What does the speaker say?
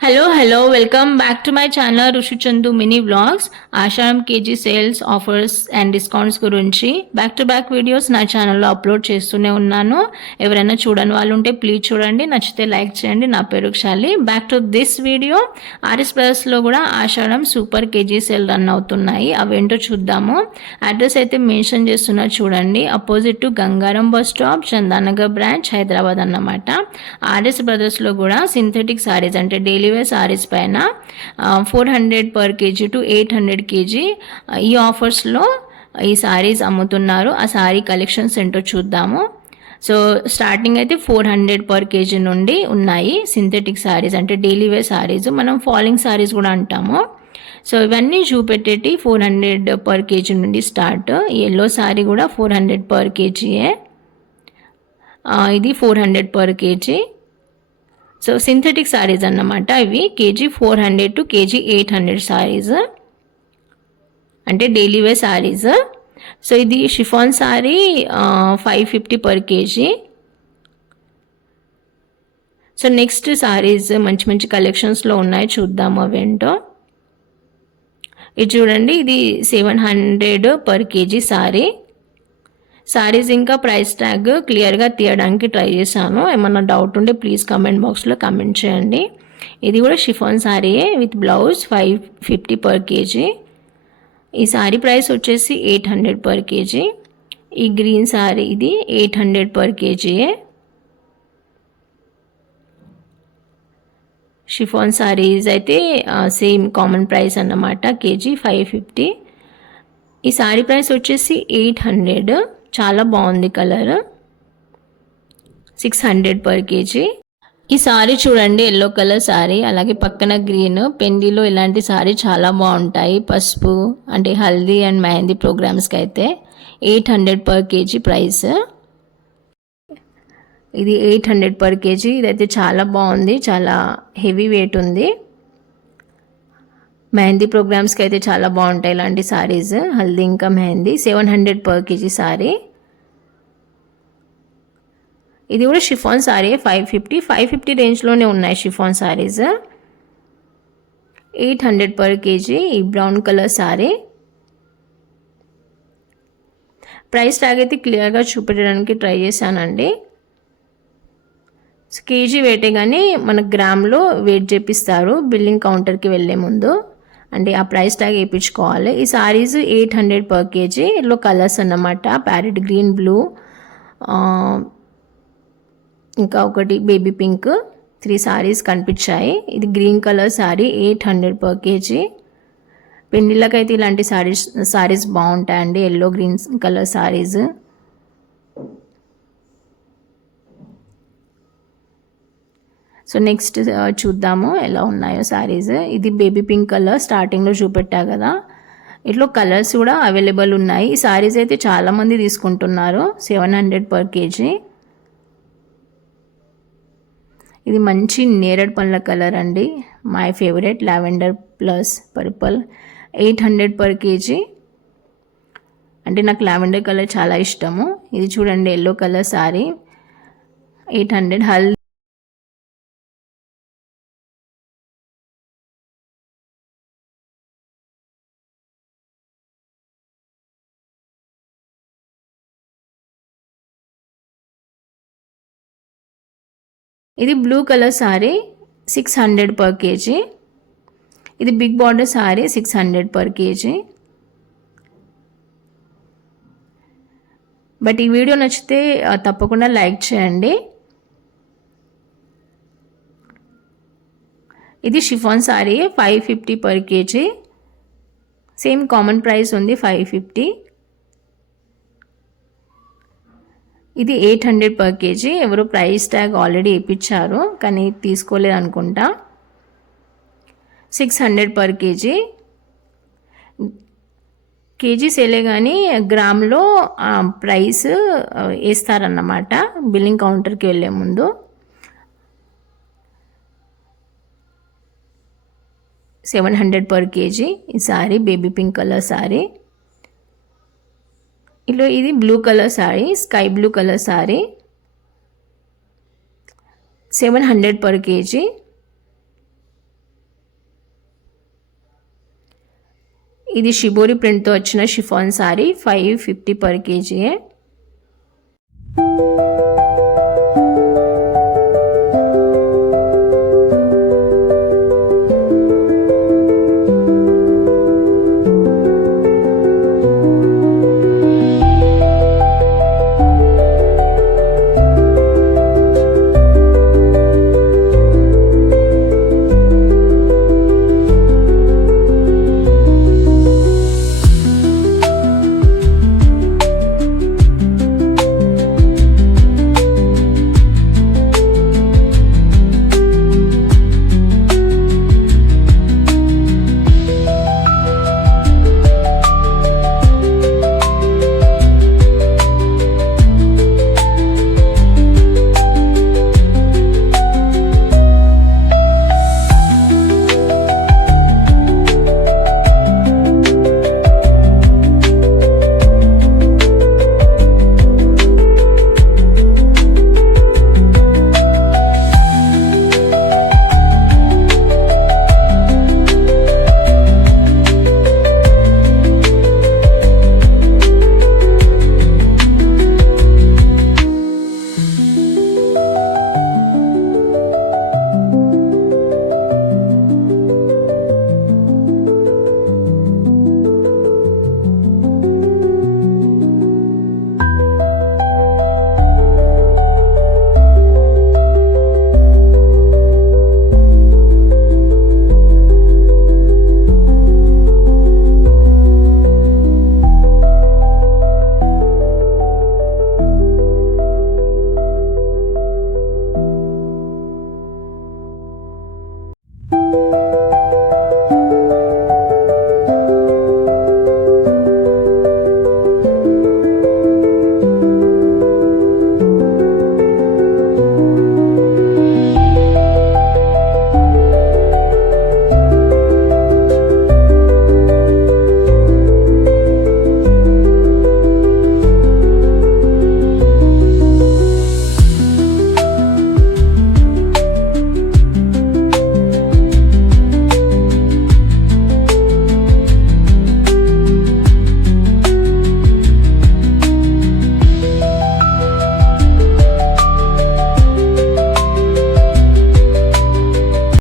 Hello, welcome back to my channel Rushi Chandu Mini Vlogs. Ashadam KG sales offers and discounts గురించి back to back videos నా ఛానల్లో upload చేస్తూనే ఉన్నాను. ఎవరైనా చూడని వాళ్ళు ఉంటే ప్లీజ్ చూడండి, నచ్చితే లైక్ చేయండి. నా పేరు Kshali. Back to this video. RS బ్రదర్స్లో కూడా Ashadham super KG sale run అవుతున్నాయి. అవేంటో చూద్దాము. అడ్రస్ అయితే మెన్షన్ చేస్తున్నా చూడండి. Opposite to Gangaram bus stop, Chandanagar branch, Hyderabad అన్నమాట. ఆర్ఎస్ బ్రదర్స్లో కూడా సింథెటిక్ సారీస్ అంటే డైలీ వేర్ సారీస్ పైన 400 పర్ కేజీ టు 800 కేజీ ఈ ఆఫర్స్లో ఈ సారీస్ అమ్ముతున్నారు. ఆ సారీ కలెక్షన్స్ ఏంటో చూద్దాము. సో స్టార్టింగ్ అయితే 400 పర్ కేజీ నుండి ఉన్నాయి సింథెటిక్ సారీస్ అంటే డైలీ వేర్ సారీస్, మనం ఫాలింగ్ సారీస్ కూడా అంటాము. సో ఇవన్నీ చూపెట్టేటి 400 పర్ కేజీ నుండి స్టార్ట్. ఎల్లో సారీ కూడా 400 పర్ కేజీయే, ఇది 400 per KG. So synthetic saris అన్నమాట ఇవి. కేజీ 400 టు కేజీ 800 సారీస్ అంటే డైలీ వేర్ సారీస్. సో ఇది chiffon sari 550 per KG. So next saris మంచి మంచి కలెక్షన్స్లో ఉన్నాయి, చూద్దాము అవేంటో. ఇది చూడండి, ఇది 700 పర్ కేజీ సారీ. సారీస్ ఇంకా ప్రైస్ ట్యాగ్ క్లియర్గా తీయడానికి ట్రై చేశాను. ఏమన్నా డౌట్ ఉంటే ప్లీజ్ కమెంట్ బాక్స్లో కమెంట్ చేయండి. ఇది కూడా షిఫాన్ సారీయే విత్ బ్లౌజ్ 550 పర్ కేజీ. ఈ సారీ ప్రైస్ వచ్చేసి 800 పర్ కేజీ. ఈ గ్రీన్ సారీ ఇది 800 పర్ కేజీయే. షిఫాన్ సారీస్ అయితే సేమ్ కామన్ ప్రైస్ అన్నమాట, కేజీ 550. ఈ సారీ ప్రైస్ వచ్చేసి 800. చాలా బాగుంది కలర్, 600 పర్ కేజీ. ఈ సారీ చూడండి, ఎల్లో కలర్ సారీ, అలాగే పక్కన గ్రీన్. పెండిలో ఇలాంటి సారీ చాలా బాగుంటాయి, పసుపు అంటే హల్దీ అండ్ మెహందీ ప్రోగ్రామ్స్కి అయితే. 800 పర్ కేజీ ప్రైస్. ఇది 800 పర్ కేజీ. ఇదైతే చాలా బాగుంది, చాలా హెవీ వెయిట్ ఉంది. మెహందీ ప్రోగ్రామ్స్కి అయితే చాలా బాగుంటాయి ఇలాంటి సారీస్, హల్దీ ఇంకా మెహందీ. 700 per KG sorry. ఇది కూడా షిఫాన్ సారీ 550 రేంజ్లోనే ఉన్నాయి షిఫాన్ సారీస్. 800 per KG. ఈ brown colour sari. Price tag అయితే క్లియర్గా చూపెట్టడానికి ట్రై చేశానండి. కేజీ వెయిటే కానీ మన గ్రామ్లో వెయిట్ చేపిస్తారు బిల్లింగ్ కౌంటర్కి వెళ్ళే ముందు, అంటే ఆ ప్రైస్ ట్యాగ్ వేయించుకోవాలి. ఈ సారీస్ 800 పర్ కేజీ. ఇట్లా కలర్స్ అన్నమాట, ప్యారెట్ గ్రీన్, బ్లూ, ఇంకా ఒకటి బేబీ పింక్. 3 సారీస్ కనిపించాయి. ఇది green colour sari 800 per KG. పెళ్ళిళ్ళకైతే ఇలాంటి సారీస్ బాగుంటాయండి, yellow green colour saris. So next చూద్దాము ఎలా ఉన్నాయో సారీస్. ఇది బేబీ పింక్ కలర్, స్టార్టింగ్లో చూపెట్టా కదా. ఇట్లా కలర్స్ కూడా అవైలబుల్ ఉన్నాయి. ఈ సారీస్ అయితే చాలామంది తీసుకుంటున్నారు. 700 పర్ కేజీ. ఇది మంచి నేరేడు పండ్ల కలర్ అండి, my favourite, lavender plus purple. 800 per KG. అంటే నాకు లావెండర్ కలర్ చాలా ఇష్టము. ఇది చూడండి, ఎల్లో కలర్ సారీ 800. ఇది blue colour sari 600 per KG. ఇది big border sari 600 per KG. But ఈ వీడియో నచ్చితే తప్పకుండా లైక్ చేయండి. ఇది chiffon sari 550 per KG. Same common price ఉంది 550. ఇది 800 పర్ కేజీ. ఎవరు ప్రైస్ ట్యాగ్ ఆల్రెడీ వేయించారు కానీ తీసుకోలేదు అనుకుంటా. 600 పర్ కేజీ. కేజీ సేలే కానీ గ్రామ్లో ప్రైస్ వేస్తారన్నమాట బిల్లింగ్ కౌంటర్కి వెళ్ళే ముందు. $700 పర్ కేజీ. ఈ sari baby pink colour sari. ఇది blue colour sari, sky blue colour sari 700 per KG. ఇది షిబోరి ప్రింట్తో వచ్చిన షిఫాన్ సారీ 550 పర్ కేజీ.